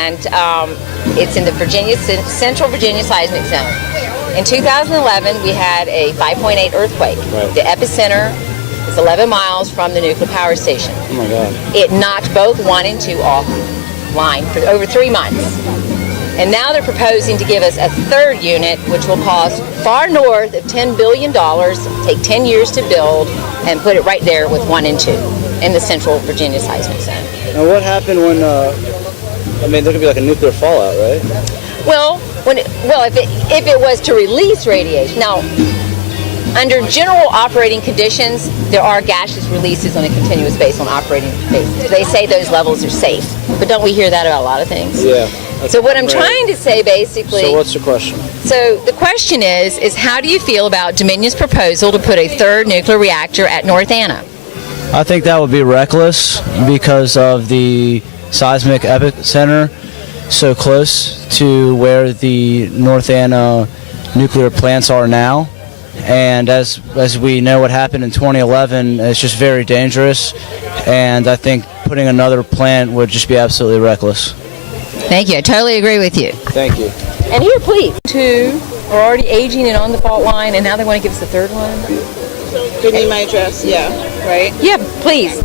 And it's in the Central Virginia seismic zone. In 2011, we had a 5.8 earthquake. Right. The epicenter is 11 miles from the nuclear power station. Oh my God. It knocked both 1 and 2 offline for over 3 months. And now they're proposing to give us a third unit, which will cost far north of $10 billion, take 10 years to build, and put it right there with 1 and 2 in the Central Virginia seismic zone. Now what happened when, there could be like a nuclear fallout, right? Well, if it was to release radiation. Now, under general operating conditions, there are gaseous releases on a continuous basis on operating basis. They say those levels are safe, but don't we hear that about a lot of things? Yeah. So what I'm trying to say basically... So what's the question? So the question is how do you feel about Dominion's proposal to put a third nuclear reactor at North Anna? I think that would be reckless because of the seismic epicenter so close to where the North Anna nuclear plants are now. And as we know what happened in 2011, it's just very dangerous. And I think putting another plant would just be absolutely reckless. Thank you. I totally agree with you. Thank you. And here, please. 2 are already aging and on the fault line, and now they want to give us a third one? Do you need my address? Yeah, right? Yeah, please.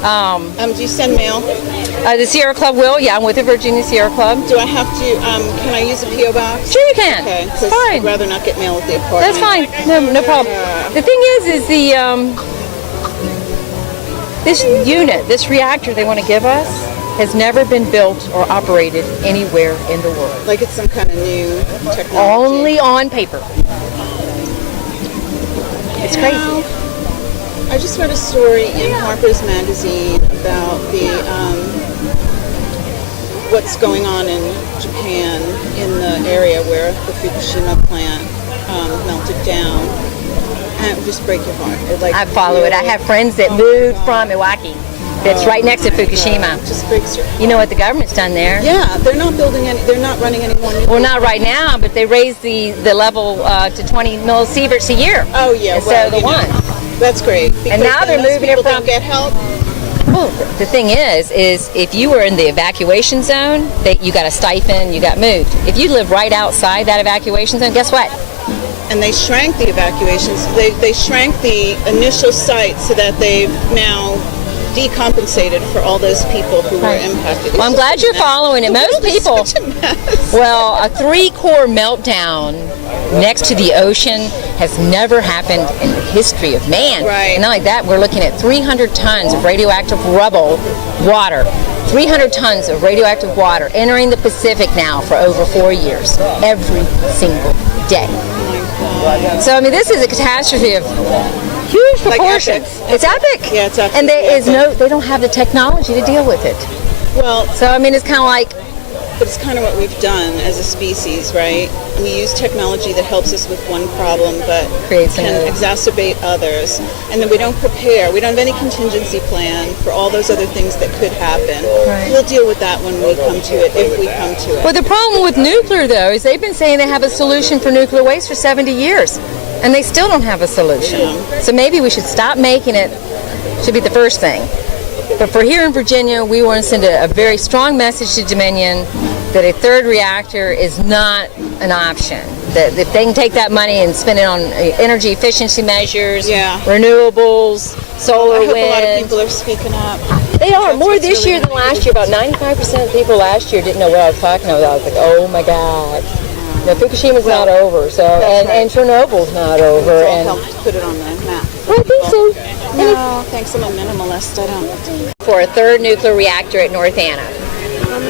Do you send mail? The Sierra Club will. Yeah, I'm with the Virginia Sierra Club. Do I have to, can I use a P.O. box? Sure you can. Okay, It's because fine. I'd rather not get mail at the apartment. That's fine. No problem. The thing is this unit, this reactor they want to give us, has never been built or operated anywhere in the world. Like it's some kind of new technology. Only on paper. It's crazy. I just read a story in Harper's Magazine about the what's going on in Japan in the area where the Fukushima plant melted down, and it would just break your heart. I follow it. I have friends that moved from Milwaukee. That's right next to Fukushima. It just breaks your heart. You know what the government's done there? Yeah, they're not building any. They're not running any more. Well, not right now, but they raised the level to 20 millisieverts a year. Oh yeah, instead of the 1. That's great. And now they're moving it from. Don't get help. Well, the thing is if you were in the evacuation zone, you got a stipend, you got moved. If you live right outside that evacuation zone, guess what? And they shrank the evacuations. They shrank the initial site so that they've now decompensated for all those people who were impacted. Well, I'm glad you're following it. Most people. Well, a 3-core meltdown next to the ocean has never happened in the history of man. Right. And not like that, we're looking at 300 tons of radioactive water. 300 tons of radioactive water entering the Pacific now for over 4 years, every single day. So, this is a catastrophe of huge proportions. It's epic. Yeah, it's epic. And they don't have the technology to deal with it. Well, so it's kind of like. But it's kind of what we've done as a species, right? We use technology that helps us with one problem, but can exacerbate others. And then we don't prepare. We don't have any contingency plan for all those other things that could happen. Right. We'll deal with that when we come to it, if we come to it. Well, the problem with nuclear, though, is they've been saying they have a solution for nuclear waste for 70 years, and they still don't have a solution. Yeah. So maybe we should stop making it, should be the first thing. But for here in Virginia, we want to send a very strong message to Dominion that a third reactor is not an option. That if they can take that money and spend it on energy efficiency measures, renewables, solar, wind. A lot of people are speaking up. They are. More this year than last year. About 95% of people last year didn't know what I was talking about. I was like, oh my God. No, Fukushima's not over, so and Chernobyl's not over. It's all helped put it on the map. Well, I think so. No, thanks. I'm a minimalist. I don't. For a third nuclear reactor at North Anna.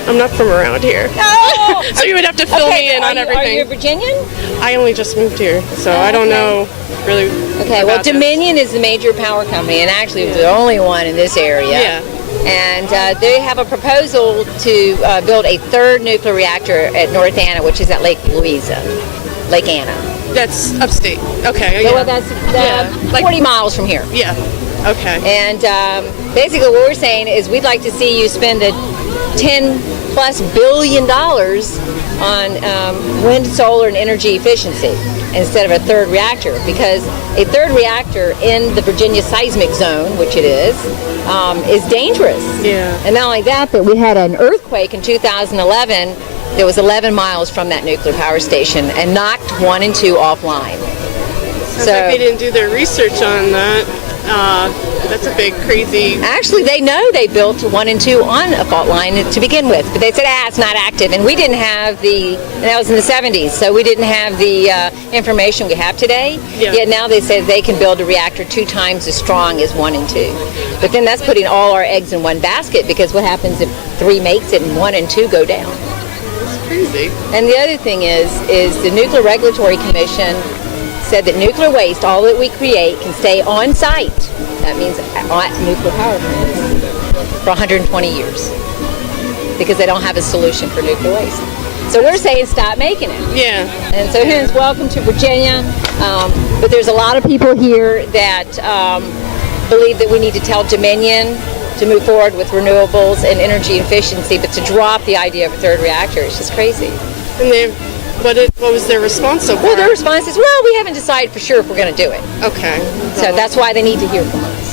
I'm not from around here. No! So you would have to fill me in on everything. Are you a Virginian? I only just moved here, so I don't know really. Okay, well, Dominion is the major power company, and actually it's the only one in this area. Yeah. And they have a proposal to build a third nuclear reactor at North Anna, which is at Lake Louisa, Lake Anna. That's upstate. Okay. So Yeah. that's 40 miles from here. Yeah. Okay. And basically what we're saying is we'd like to see you spend $10+ billion wind, solar, and energy efficiency instead of a third reactor, because a third reactor in the Virginia seismic zone, which it is dangerous. Yeah. And not only that, but we had an earthquake in 2011 that was 11 miles from that nuclear power station and knocked 1 and 2 offline. Sounds like they didn't do their research on that. That's a big, crazy... Actually, they know they built 1 and 2 on a fault line to begin with, but they said, it's not active. And we didn't have and that was in the 70s, so we didn't have the information we have today. Yeah. Yet now they said they can build a reactor 2 times as strong as 1 and 2. But then that's putting all our eggs in one basket, because what happens if 3 makes it and 1 and 2 go down? That's crazy. And the other thing is the Nuclear Regulatory Commission said that nuclear waste, all that we create, can stay on site. That means at nuclear power plants for 120 years, because they don't have a solution for nuclear waste. So we're saying stop making it. Yeah. And so hence, welcome to Virginia. But there's a lot of people here that believe that we need to tell Dominion to move forward with renewables and energy efficiency, but to drop the idea of a third reactor. It's just crazy. And what was their response so far? Well, their response is, we haven't decided for sure if we're going to do it. Okay. So that's why they need to hear from us.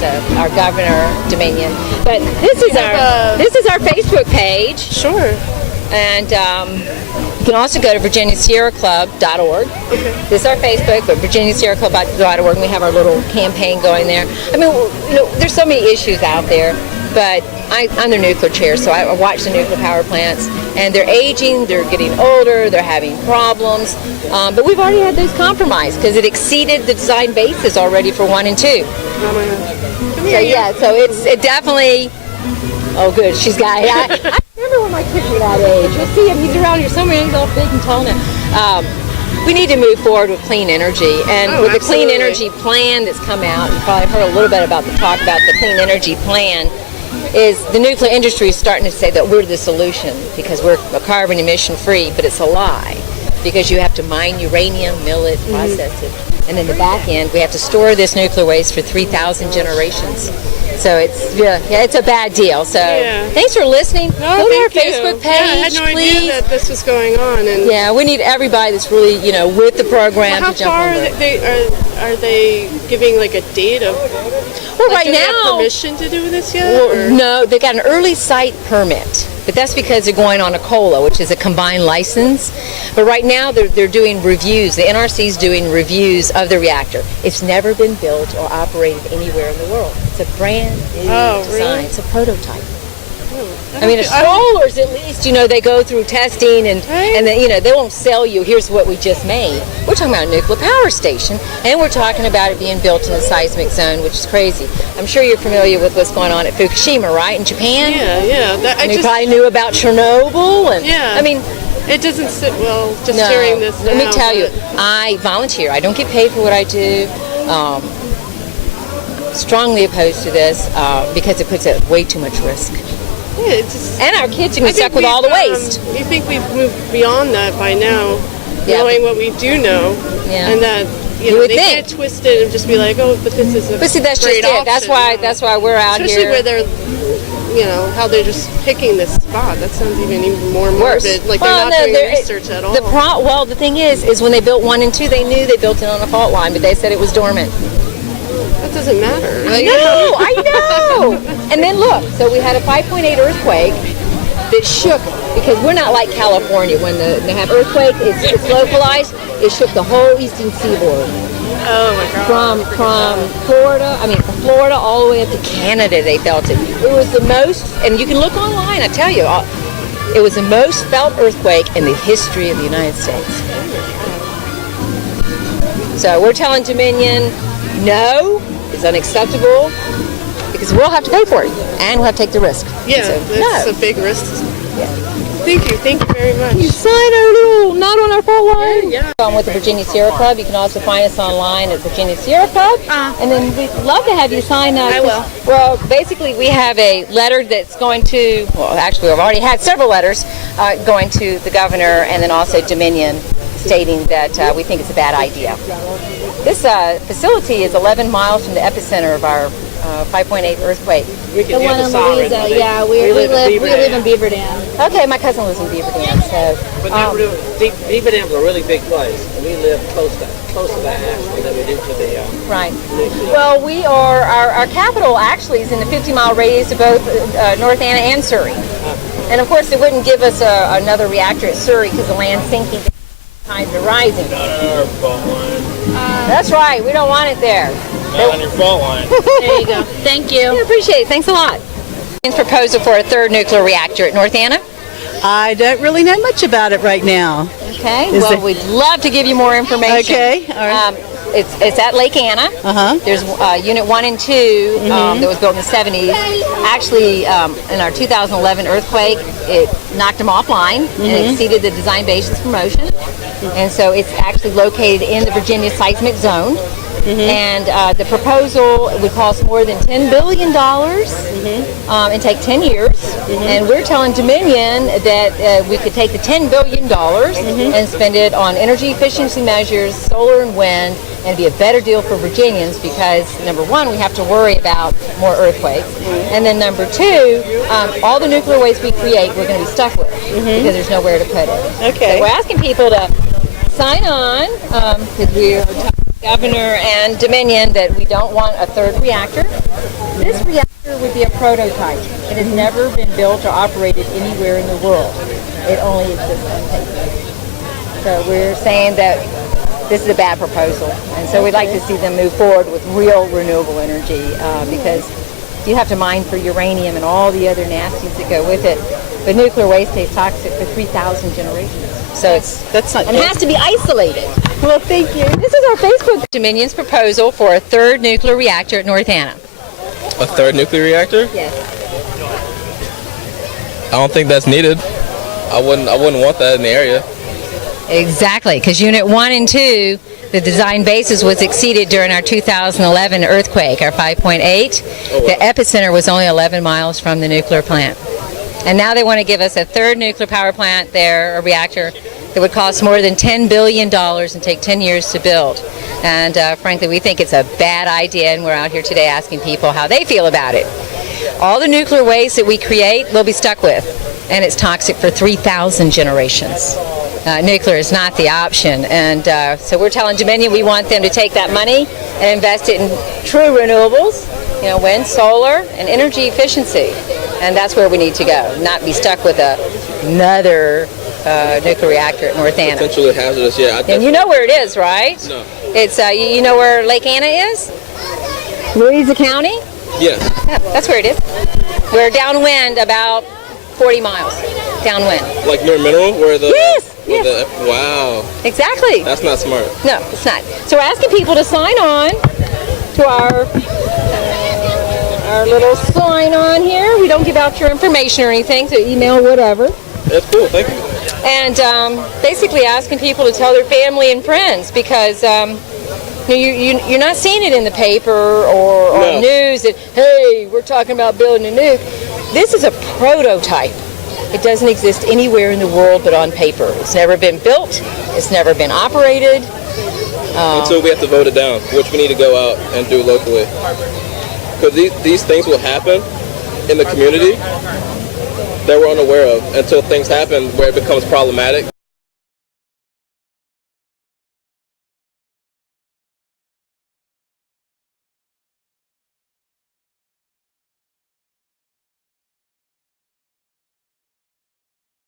So our governor, Dominion. But this is our Facebook page. Sure. And you can also go to virginiasierraclub.org. Okay. This is our Facebook, but virginiasierraclub.org, and we have our little campaign going there. I mean, there's so many issues out there, but I'm the nuclear chair, so I watch the nuclear power plants, and they're aging, they're getting older, they're having problems, but we've already had those compromised because it exceeded the design basis already for 1 and 2. Oh my God. Come here, So it definitely. Oh, good. She's got. I remember when my kids were that age. You'll see him. He's around here somewhere. He's all big and tall now. We need to move forward with clean energy, and with the clean energy plan that's come out, you probably heard a little bit about the talk about the clean energy plan. Is the nuclear industry is starting to say that we're the solution because we're carbon emission free, but it's a lie, because you have to mine uranium, mill it, process it, and in the back end we have to store this nuclear waste for 3,000 generations. So it's a bad deal. So thanks for listening. Go to our Facebook page, I had no idea that this was going on. And we need everybody that's really with the program how to jump far on board. are they giving like a date of? Well, like, right do they have now, permission to do this yet? Well, no, they got an early site permit, but that's because they're going on a COLA, which is a combined license. But right now, they're doing reviews. The NRC is doing reviews of the reactor. It's never been built or operated anywhere in the world. It's a brand new design. Really? It's a prototype. I mean, strollers at least, they go through testing and then, they won't sell you, here's what we just made. We're talking about a nuclear power station, and we're talking about it being built in the seismic zone, which is crazy. I'm sure you're familiar with what's going on at Fukushima, right, in Japan? Yeah. You probably knew about Chernobyl. And, I mean, it doesn't sit well just during this Let me tell you, I volunteer. I don't get paid for what I do. Strongly opposed to this because it puts at way too much risk. And our kids are going to be stuck with all the waste. You think we've moved beyond that by now, knowing what we do know, and that they can't twist it and just be like, but this is a But see, that's great just it. option. That's why we're out Especially here. where they're, how they're just picking this spot. That sounds even more morbid. Like they're not doing research at all. The thing is when they built 1 and 2, they knew they built it on a fault line, but they said it was dormant. That doesn't matter. I know. And then look, so we had a 5.8 earthquake that shook, because we're not like California. When they have earthquake, it's localized. It shook the whole eastern seaboard. Oh my God. From Florida all the way up to Canada, they felt it. It was the most, and you can look online, I tell you, it was the most felt earthquake in the history of the United States. So we're telling Dominion, no, it's unacceptable, because we'll have to pay for it, and we'll have to take the risk. Yeah, so, that's a big risk. Yeah. Thank you very much. You sign our little not on our fault line. Yeah. I'm with the Virginia Sierra Club. You can also find us online at Virginia Sierra Club. And then we'd love to have you sign up. I will. Well, basically we have a letter that's going to, actually we've already had several letters going to the governor and then also Dominion, stating that we think it's a bad idea. This facility is 11 miles from the epicenter of our 5.8 earthquake. The one in Louisa, yeah. We live in Beaver Dam. Okay, my cousin lives in Beaver Dam, so. But Beaver Dam's a really big place. We live close to that actually than we do to the. Right. Well, we are our capital actually is in the 50-mile radius of both North Anna and Surrey, and of course they wouldn't give us another reactor at Surrey because the land's sinking, tides are rising. Not on our fault line. That's right. We don't want it there. Not on your fault line. There you go. Thank you. I appreciate it. Thanks a lot. Proposal for a third nuclear reactor at North Anna. I don't really know much about it right now. Okay. Well, we'd love to give you more information. Okay. All right. It's at Lake Anna. There's Unit 1 and 2 that was built in the 70s. Actually, in our 2011 earthquake, it knocked them offline and exceeded the design basis for motion. And so it's actually located in the Virginia seismic zone. And the proposal would cost more than $10 billion and take 10 years. And we're telling Dominion that we could take the $10 billion and spend it on energy efficiency measures, solar and wind, and be a better deal for Virginians because, number one, we have to worry about more earthquakes. And then number two, all the nuclear waste we create, we're going to be stuck with because there's nowhere to put it. Okay. So we're asking people to sign on because we're Governor and Dominion that we don't want a third reactor. This reactor would be a prototype. It has never been built or operated anywhere in the world. It only exists on paper. So we're saying that this is a bad proposal. And so we'd like to see them move forward with real renewable energy because you have to mine for uranium and all the other nasties that go with it. But nuclear waste stays toxic for 3,000 generations. So that's not. And it has to be isolated. Well, thank you. This is our Facebook. Dominion's proposal for a third nuclear reactor at North Anna. A third nuclear reactor? Yes. I don't think that's needed. I wouldn't want that in the area. Exactly, because Unit 1 and 2, the design basis was exceeded during our 2011 earthquake, our 5.8. Oh, wow. The epicenter was only 11 miles from the nuclear plant. And now they want to give us a third nuclear power plant there, a reactor, that would cost more than $10 billion and take 10 years to build. And frankly, we think it's a bad idea, and we're out here today asking people how they feel about it. All the nuclear waste that we create, we'll be stuck with, and it's toxic for 3,000 generations. Nuclear is not the option, and so we're telling Dominion we want them to take that money and invest it in true renewables, wind, solar, and energy efficiency. And that's where we need to go, not be stuck with another nuclear reactor at North Anna. Potentially hazardous, yeah. And you know where it is, right? No. It's you know where Lake Anna is? Louisa County? Yes. Yeah, that's where it is. We're downwind about 40 miles. Downwind. Like near Mineral, where the... Yes! Where wow. Exactly. That's not smart. No, it's not. So we're asking people to sign on to our little sign on here. We don't give out your information or anything, so email, whatever. That's cool, thank you. And basically asking people to tell their family and friends because you're not seeing it in the paper or No. news that, hey, we're talking about building a nuke. This is a prototype. It doesn't exist anywhere in the world but on paper. It's never been built. It's never been operated. Until we have to vote it down, which we need to go out and do locally. Because these things will happen in the community that we're unaware of until things happen where it becomes problematic.